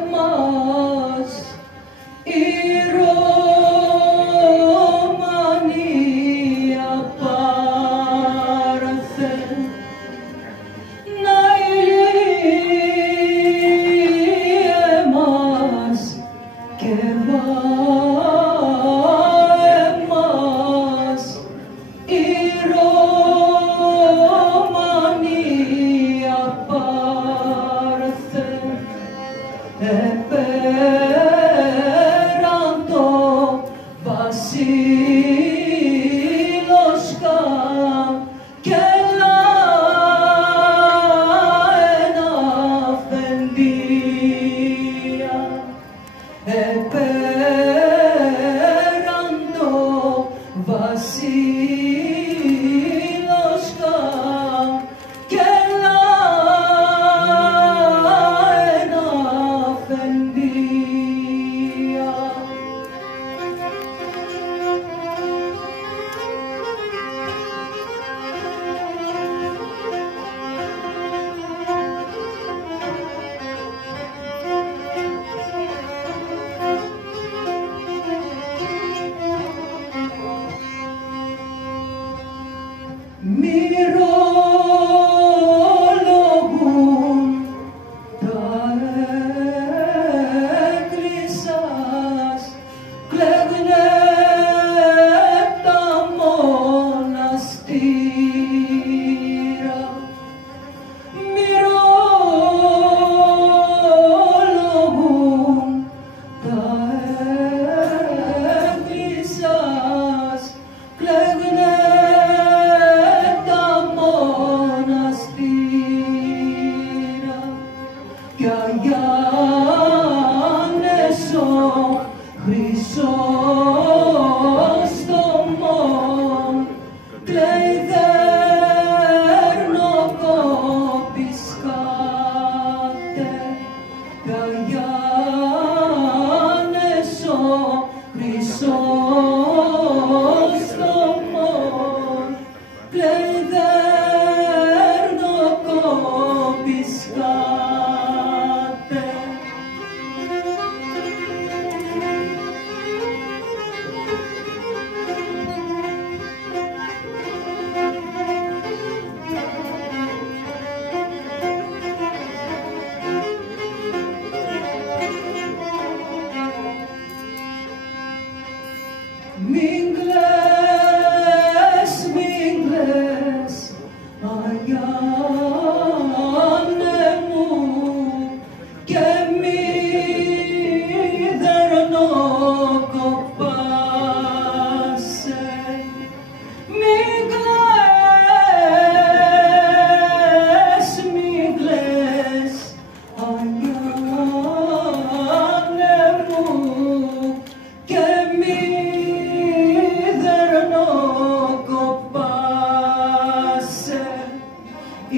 εμάς η Ρωμανία πάρθε να ηλύει εμάς και εμάς η Ρωμανία πάρθε επέραν το βασίλος και ένα αφεντία επέραν το βασίλος και ένα αφεντία. Μυρολογούν τα εκκλησιάς, κλαίγνε τα μοναστήρα. Μυρολογούν τα εκκλησιάς, κλαίγνε κι Αγιάννες ο Χρυσόστομον κλαίει δέρνοκοπισκάτε κι Αγιάννες ο Χρυσόστομον κλαίει δέρνοκοπισκάτε. Μην κλαις, Αγιάννε μου, και μη δερνοκοπάσαι. Μην κλαις, Αγιάννε μου, και μη δερνοκοπάσαι. Η